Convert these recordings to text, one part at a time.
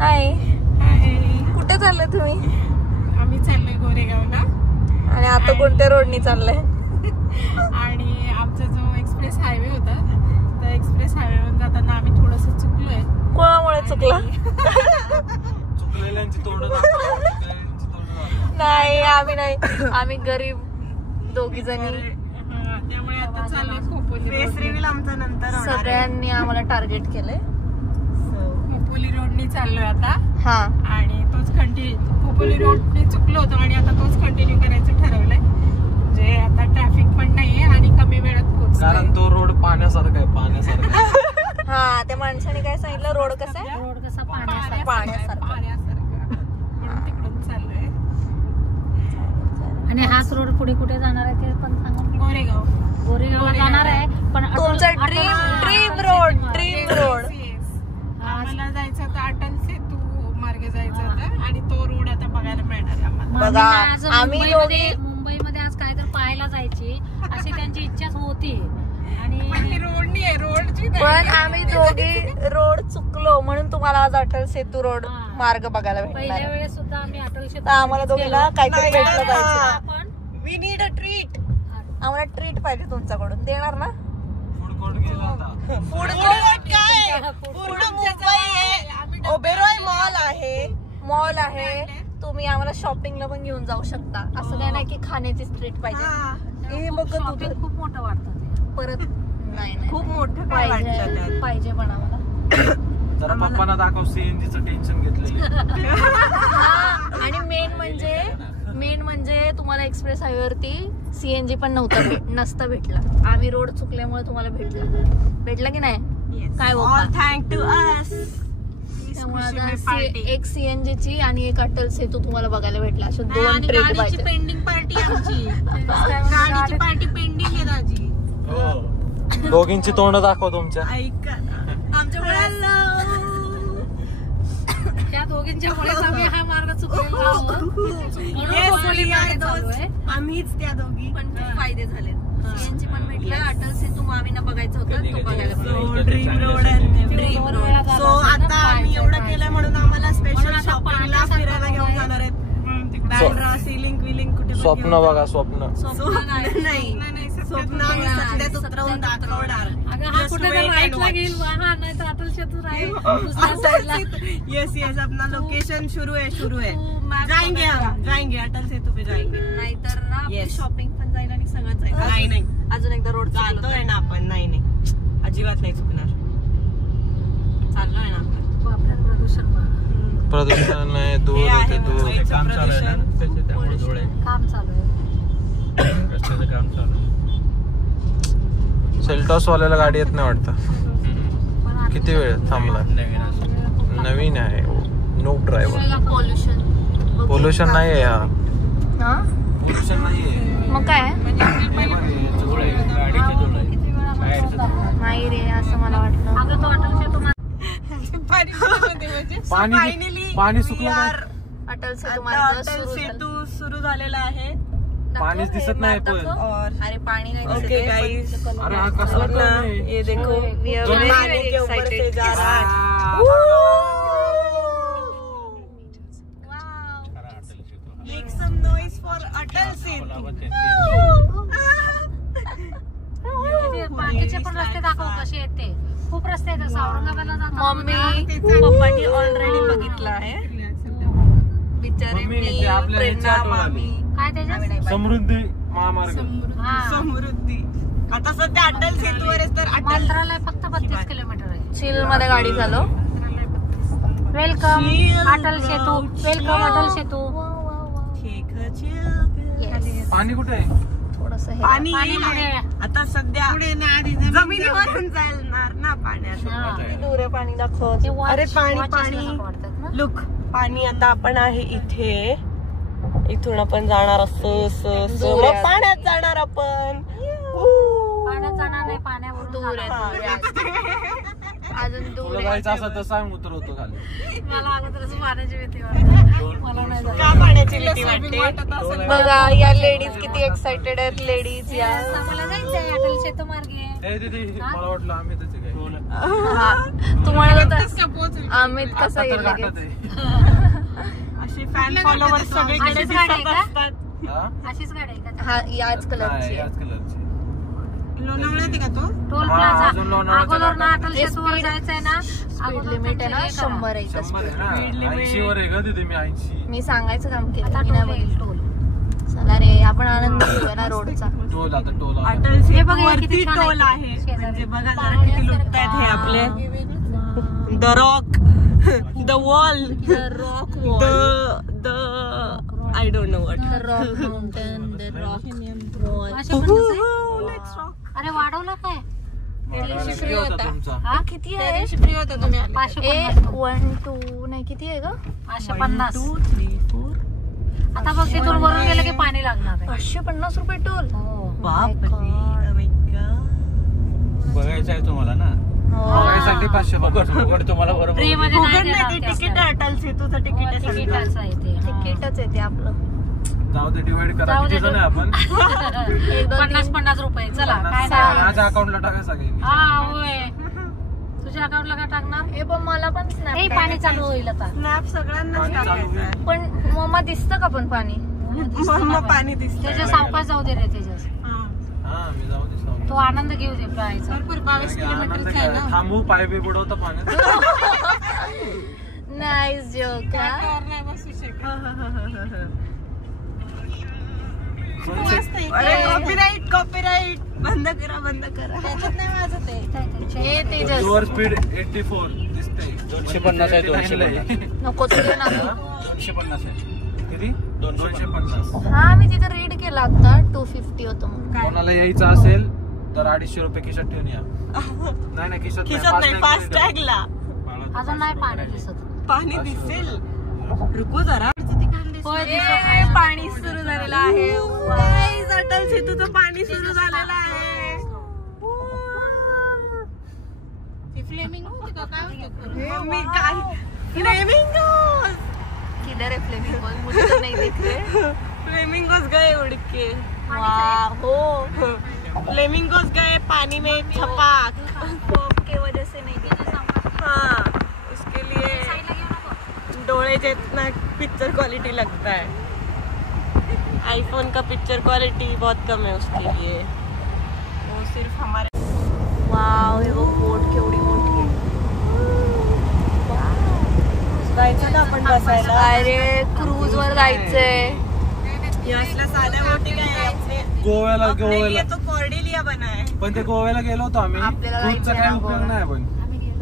हाय. कुठे चालले तुम्ही? आम्ही चाललोय गोरेगावला. आणि आता कोणत्या रोडनी चाललंय? आणि आमचा जो एक्सप्रेस हायवे होता त्या एक्सप्रेस हायवेवर जाताना आम्ही थोडस चुकलोय. कोणामुळे चुकला? चुकलेल्यांची तोंड नाही, आम्ही नाही, आम्ही गरीब दोघी जणी. त्यामुळे आता चाललोय खोपोली. फेस रिव्हील आमचा नंतर होणार आहे. सगळ्यांनी आम्हाला टार्गेट केलंय. खोपोली रोडनी चाललोय आता. हा. आणि तोच कंटिन्यू खोपोली रोडने चुकलो होतो आणि आता तोच कंटिन्यू करायचं ठरवलंय. म्हणजे आता ट्रॅफिक पण नाहीये आणि कमी वेळात पोहोचतोय. कारण तो रोड पाण्यासारखा आहे, पाण्यासारखा. हा, त्या माणसाने काय सांगितलं? रोड कसा आहे? रोड कसा पाण्यासारखा. म्हणून तिकडून चाललोय. आणि हाच रोड पुढे कुठे जाणार आहे ते पण सांगा. गोरेगाव जाणार आहे. पण तुमचा ड्रीम रोड. आम्हाला जायचं होतं अटल सेतू मार्गे जायचं होतं आणि तो रोड आता बघायला मिळणार आहे आम्हाला. बघा, आम्ही मुंबईमध्ये आज काय तर पाहायला जायची अशी त्यांची इच्छाच होती. आणि रोडनी आहे, रोडची पण आम्ही दोघी रोड चुकलो म्हणून तुम्हाला आज अटल सेतू रोड मार्ग बघायला पहिल्या भेटणार. वेळेस सुद्धा आम्ही अटल तर सेतू आम्हाला दोघीला काहीतरी भेटलं पाहिजे. पण वी नीड अ ट्रीट. आम्हाला ट्रीट पाहिजे तुमच्याकडून. देणार ना? फूड कोर्ट गेला आता. फूड कोर्ट काय? पूर्ण मुंबई आहे. ओबेरॉय मॉल आहे. तुम्ही आम्हाला शॉपिंगला पण घेऊन जाऊ शकता. असं काय नाही की खाण्याची स्ट्रीट पाहिजे. हे बघ शॉपिंग खूप मोठं वाटतं ते. परत नाही खूप मोठं काय वाटलं पाहिजे पण आम्हाला. जरा पप्पांना दाखव, सीएनजीचं टेन्शन घेतलेलं. आणि मेन म्हणजे तुम्हाला एक्सप्रेस हायवेवरती सीएनजी पण नसता भेटला. आम्ही रोड चुकल्यामुळे तुम्हाला भेटला की नाही? काय थँक टू अस. त्यामुळे आता एक सीएनजी ची आणि एक अटल सेतू तुम्हाला बघायला भेटला. अशा दोन ट्रेन पाहिजे. पेंडिंग पार्टी आमची. गाडीची पार्टी पेंडिंग आहे दाजी. हो, दोघींची तोंड दाखव तुमच्या. ऐका त्या दोघींच्यामुळेच आम्ही हा मार्ग चुकलेला आहोत. आम्हीच त्या दोघी. पण खूप फायदे झाले. सीएनजी पण भेटला. अटल सेतू मामीना बघायचं होतं, तो बघायला भेटला. Dream road. सो आता आम्ही एवढं केलंय म्हणून आम्हाला स्पेशल शॉपिंगला फिरायला घेऊन जाणार आहेत. बँड्रा, सिलिंग विलिंग कुठे स्वप्न बघा, स्वप्न. नाही, स्वप्न आम्ही सत्यात उतरवून दाखवणार. हा कुठे राईटला घेईल हा, नाही तर अटल सेतू राहील दुसऱ्या साईडला. यस अपना लोकेशन शुरू है. जाएंगे हम, जाएंगे अटल सेतू पे जाएंगे. नाहीतर ना आपली शॉपिंग पण जाईल आणि सगळं जाईल. नाही अजून एकदा रोड चालतोय ना आपण. नाही अजिबात नाही चुकणार. चाललोय ना आपण. बापरे, प्रदूषण आहे, दूर आहे, दूर. काम चालू आहे ना, त्यामुळे धूळ आहे. काम चालू आहे. रस्त्याचं काम चालू आहे. सेल्टॉस वाल्याला गाडी येत नाही वाटतं. किती वेळ थांबला? नवीन आहे. No driver. पोल्युशन नाही आहे. हा, पोल्युशन नाही आहे. मग काय नाही रे, असं मला वाटतं. अगं तो अटल सेतू पाणी सुकलं. अटल सेतू मार्ग सेतू सुरू झालेला आहे. पाणीच दिसत नाही पण. अरे पाणी नाही. ओके गाइस, अरे हा कसला टर्न आहे? ये देखो, We are जो very, पानी very के ऊपर से excited. जा रहा है. Make some noise for Atal Setu. बाकीचे पण रस्ते दाखव कसे येते. खूप रस्ते आहेत औरंगाबादला जातात. मम्मी पप्पांनी ऑलरेडी बघितलं आहे. बिचारे मम्मी, मी, ते आपल्या प्रेरणा, ह्याच्या मामी. काय त्याच्यात समृद्धी महामार्ग. समृद्धी. आता सध्या अटल सेतूवर आहे तर अटल मंत्रालय फक्त 32 किलोमीटर आहे. चिल मध्ये गाडी चालव. वेलकम अटल सेतू. वेलकम अटल सेतू. पाणी कुठे आहे? थोडस पाणी पाणी येईल. पुढे. आता सध्या जमिनीवरून जाणार ना पाण्यात. दूर आहे पाणी दाखव. ते watch- अरे पाणी watches पाणी दाखव वाटतात ना. लुक, पाणी. आता आपण आहे इथे. इथून आपण जाणार असं दूर आहे. पाण्यात जाणार आपण. पाण्यात जाणार नाही, पाण्यावरून दूर जाणार. आहे. अजून दूर तुला आहे. जायचं असं तर सांग, उतरवतो खाली. मला अगोदरच पाण्याची भीती वाटते. मला नाही जायचं. का पाण्याची भीती वाटते? बघा या लेडीज किती एक्साइटेड आहेत. लेडीज या आम्हाला जायचंय अटल सेतू मार्गे. मला वाटलं आम्ही त्याचे हा तुम्हाला तर अमित कसा येईल असे फॅन फॉलोवर सगळीकडे दिसत असतात. अशीच गाडी आहे का? हा याच कलरची लोणावळ्यात आहे का तो? टोल प्लाझा अगोदर ना अटल सेतूवर जायचंय ना, स्पीड लिमिट आहे ना 100 आहे का स्पीड. मी सांगायचं काम केलं की नाही बघितलं. टोल चला रे आपण आनंद घेऊया ना रोडचा. अटल सेतूवरती टोल आहे. म्हणजे बघा जरा किती लुटतायत हे आपले. The rock, the wall, the I don't know what. Rock mountain, the rock wall. अरे वाढवला काय? किती आहे? फ्री होता तुम्ही आले. 1 2 नाही किती आहे ग? 550. आता बघ तिथून वरून गेलं की पाणी लागणार आहे. 550 रुपये टोल. बघायचं आहे तुम्हाला ना, बघायसाठी 500 तुम्हाला बरोबर फ्री मध्ये नाही देणार ते तिकीट आहे. अटल सेतूचं तिकीट आहे. तिकीटाचं आहे ते. तिकीटच आहे ते आपलं. जाऊ दे, डिवाइड करा. किती जण आहे आपण? 50 रुपये. चला काय नाही. माझ्या अकाउंटला टाका सगळे. हा होय. तुझ्या अकाउंटला काय टाकणार? हे पण मला पण नाही स्नॅप पाणी चालू होईल आता. स्नॅप सगळ्यांनाच टाकायचं. पण मम्मा दिसतं का पण पाणी? मग पाणी दिसतं. त्याच्या सावकाश जाऊ दे रे त्याच्यास. हा मी जाऊ दे. तो आनंद घेऊ दे पाहायचा. भरपूर 22 किलोमीटर आहे ना. थांबू, पाय बी बुडवतं पाण्यात. Nice joke. नाही बसू शकत. अरे कॉपीराइट बंद करा. त्याच्यात नाही वाजत आहे. हे तेजस युअर स्पीड 84 दिसतंय. 250 आहे. 250 नको तुझे ना. 250 आहे. किती? 250. हा मी तिथे रीड केला आता 250 होतं म्हणून. कोणाला यायचं असेल तर 250 रुपये खिशात ठेवून या. नाही खिशात नाही. फास्ट टॅगला अजून नाही पाणी दिसत. पाणी दिसेल. रुको जरा. पाणी सुरू झालेलं आहे. Guys, अटल सेतूचं पाणी सुरू झालेलं आहे. मी काय फ्लेमिंगोज. किधर है फ्लेमिंगोज? मुझे तो नहीं दिख रहे. फ्लेमिंगोज गए उड़ के. वाह हो. फ्लेमिंगोज गए पानी में छपाक. फॉग के वजह से नहीं दिख रहा. हाँ, उसके लिए डोळे जितना पिक्चर क्वालिटी लगता है. आईफोन का पिक्चर क्वालिटी बहुत कम है उसके लिए. वो सिर्फ हमारे. वाव हे बघ बोट केवढी मोठी आहे. जायचं ना आपण बसायला. अरे क्रूज वर जायचंय. यासला साध्या बोटी काय आहे. गोव्याला तो कॉर्डेलिया बना है. पण ते गोव्याला गेलो होतो आम्ही. आपल्याला क्रूजचा काय उपयोग नाही. पण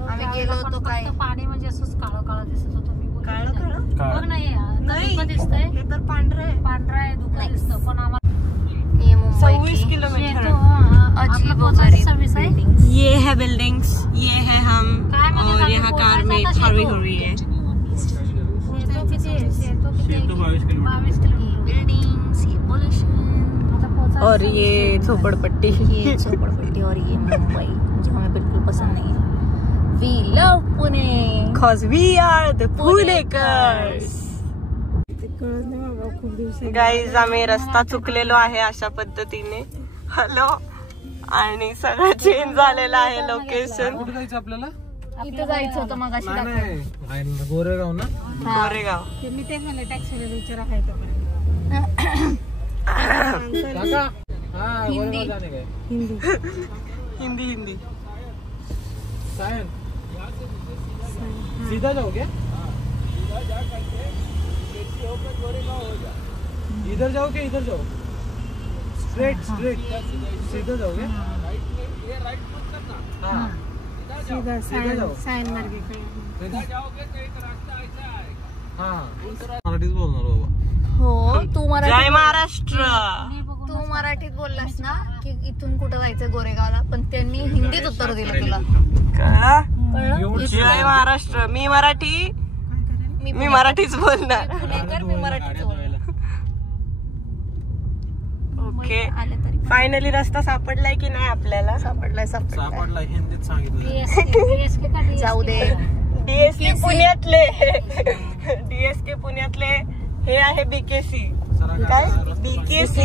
आम्ही गेलो होतो काय. पाणी म्हणजे असंच काळं दिसत होतं. मी काळं बघ नाही नाही. दिसतंय. हे तर पांढरं आहे. पांढरा आहे धुकं दिसतं. पण आम्हाला हे मुंबई 26 किलोमीटर. अजीब गरीब. ये है बिल्डिंग्स, ये है हम. काय म्हणजे और आम्ही यहाँ कार में पोहोचायचं हरवी शेतू. हरवी है. शेतू किती आहे? शेतू किती आहे? 22 किलोमीटर. 22 किलोमीटर. बिल्डिंग्स, ये पोल्यूशन. आता पोहोचायचं और ये झोपड़पट्टी. ये झोपड़पट्टी और ये मुंबई मुझे हमें बिल्कुल पसंद नहीं है. We love Pune. Cause we are the Punekars. Guys आम्ही रस्ता चुकलेलो आहे अशा पद्धतीने. हॅलो. आणि सगळं चेंज झालेलं आहे लोकेशन. कुठे जायचं आपल्याला? इथं जायचं होतं मग अशी नाही गोरेगाव ना. गोरेगाव. मी तेच म्हणले टॅक्सीला विचारा आहे तो. काका हा गोरेगाव जाने काय? हिंदी. सायन सीधा जाओगे? इधर जाओगे इधर जाओ. स्ट्रेट सीधा जाओगे. हाँ सीधा जाओ. सायन मार्गे हाँ मराठीच बोलणार बाबा. हो तू जय मराठी महाराष्ट्र. तू मराठीत बोललास ना की इथून कुठं जायचं गोरेगावला, पण त्यांनी हिंदीत उत्तर दिलं तुला. कळलं? जय महाराष्ट्र. मी मराठी. मी मराठीच बोलणार. पुणेकर, मी मराठीच बोलणार. ओके. आले तरी फायनली रस्ता सापडलाय की नाही आपल्याला? सापडला हिंदीत सांगितलं. DSK का DSK? जाऊ दे. डीएसके पुण्यातले हे आहे बीकेसी. काय? बीकेसी.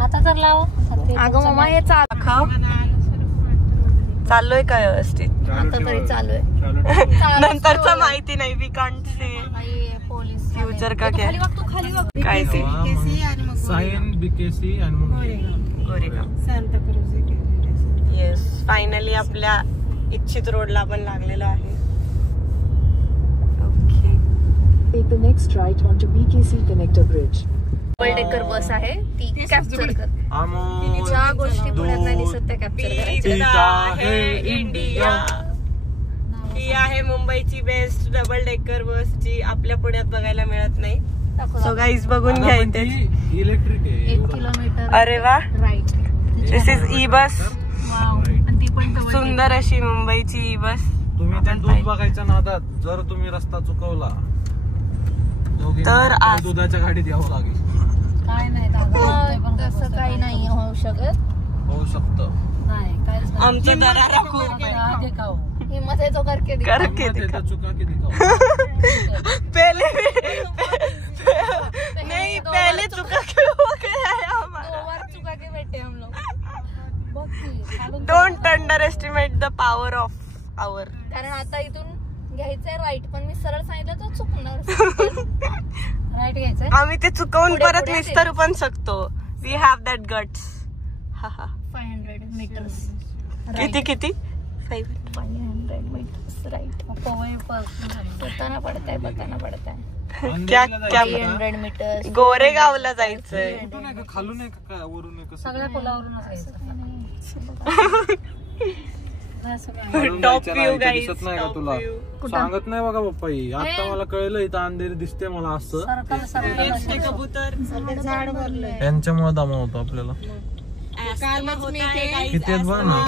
आता तर लाव. अगं मम्मा हे चाल. चाललोय का व्यवस्थित? आता तरी चालू आहे. नंतरचं माहिती नाही. We can't say police future का क्या खाली बघ. काय ते सायन बीकेसी आणि मग गोरेगाव. येस, फायनली आपल्या इच्छित रोडला आपण लागलेलो आहे. Take the next right onto BKC Connector Bridge. Double decker bus आहे ती कॅप्चर कर. आमोल ज्या गोष्टी पुण्यात नाही दिसत त्या कॅप्चर करायच्या. आहे इंडिया. ही आहे मुंबईची बेस्ट डबल डेकर बस जी आपल्या पुण्यात बघायला मिळत नाही. सो गाईज बघून घ्या इथे. इलेक्ट्रिक आहे. 1 किलोमीटर अरे वा, राईट. दिस इज ई बस. आणि ती पण सुंदर अशी मुंबईची ई बस. तुम्ही त्या दूध बघायच्या नादात जर तुम्ही रस्ता चुकवला तर आज दुधाच्या गाडीत यावं लागेल. काय नाही दादा, तसं काही नाही होऊ शकत. होऊ शकतं. नाही काहीच नाही. आमचं दरारा खूप आधी का हो. हिम्मत है तो करके दिखा. करके दिखा. चुका की दिखाओ. पहले नहीं, पहले चुका क्यों हो गया है हमारा. 2 बार चुका के बैठे हम लोग. बघ की, चालून don't underestimate the power of hour. कारण आता इथून घ्यायचंय राईट, पण मी सरळ सांगितलं तर चुकणार. राईट घ्यायचंय. आम्ही ते चुकवून पुढे परत पुढे विस्तारू पण शकतो. We have that guts. 500 metres. किती 500 मीटर्स राईट. पवई पासून झाली. बताना पडता है. क्या 300 मीटर्स. गोरेगावला जायचंय. कुठून आहे का? खालून आहे का? काय वरून आहे? कसं? सगळ्या पुलावरूनच यायचं. खालून टॉप जायचं व्ह्यू नाही, ते गाईज. दिसत नाही का तुला? सांगत नाही बघा पप्पा ही. आता मला कळलं इथं अंधेरी दिसते मला असं. सरकार कबूतर यांच्यामुळे दमा होतो आपल्याला. किती आहेत बघ ना.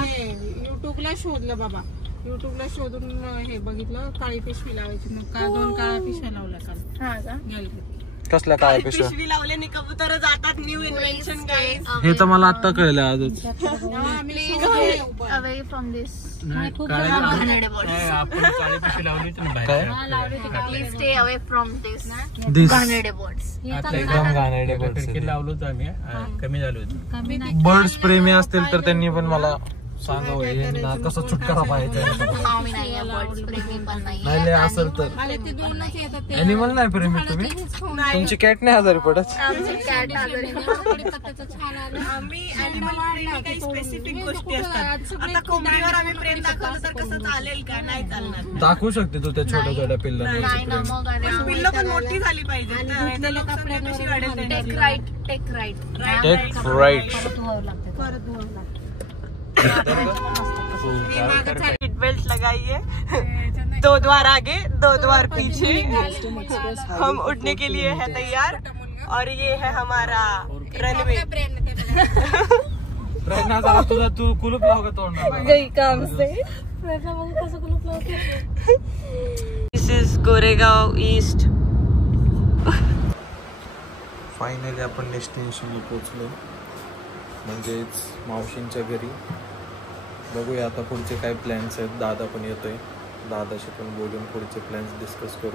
युट्यूबला शोधलं बाबा. युट्यूबला शोधून हे बघितलं काळी पिशवी लावायची. मग 2 काळ्या पिशव्या लावल्या काल हा का? गॅलरीत. कसल्या काय पिशव्या? पिशवी लावल्याने कबूतर जातात. New invention guys. हे तर मला आता कळलं आजच. अवे फ्रॉम दिस. काय प्लीज स्टे अवे फ्रॉम दिस दिस घाणेरडे बोर्ड्स. एकदम घाणेरडे birds आहेत. लावलोच आम्ही कमी झालो होतो. कमी नाही. बर्ड्स प्रेमी असतील तर त्यांनी पण मला सांगावं यांना कसं छुटकारा पाहिजे. आम्ही नाही आहे बर्ड्स प्रेमी पण नाही. नाही लय असेल तर. मला ते 2च येतात. ते ऍनिमल नाही प्रेमी तुम्ही? तुमची कॅट नाही आजारी पडत? आमची कॅट आजारी. कढीपत्त्याचं छान आलं. आम्ही animal प्रेमी काही स्पेसिफिक गोष्टी असतात. आता कोंबडीवर आम्ही प्रेम दाखवलं तर कसं चालेल का? नाही चालणार. दाखवू शकते तू त्या छोट्या छोट्या पिल्लांना. नाही ना मग आणि पिल्लं पण मोठी झाली पाहिजे. कशी वाढेल take right. Take right. Take right. धुवावं लागतं. परत धुवावं लागतं. सीट बेल्ट लगाइए. 2 द्वार आगे 2 द्वार पीछे. हम उड़ने के लिए है तैयार. और ये है हमारा रनवे. प्रयत्न झाला तुझा. तू कुलूप लाव का तोंडाला? गई काम से. दिस इज गोरेगाव ईस्ट. फायनली आपण डेस्टिनेशनला पोहोचलो, म्हणजेच मावशींच्या घरी. बघूया आता पुढचे काय प्लॅन्स आहेत. दादा पण येतोय. दादाशी पण बोलून पुढचे प्लॅन्स डिस्कस करू.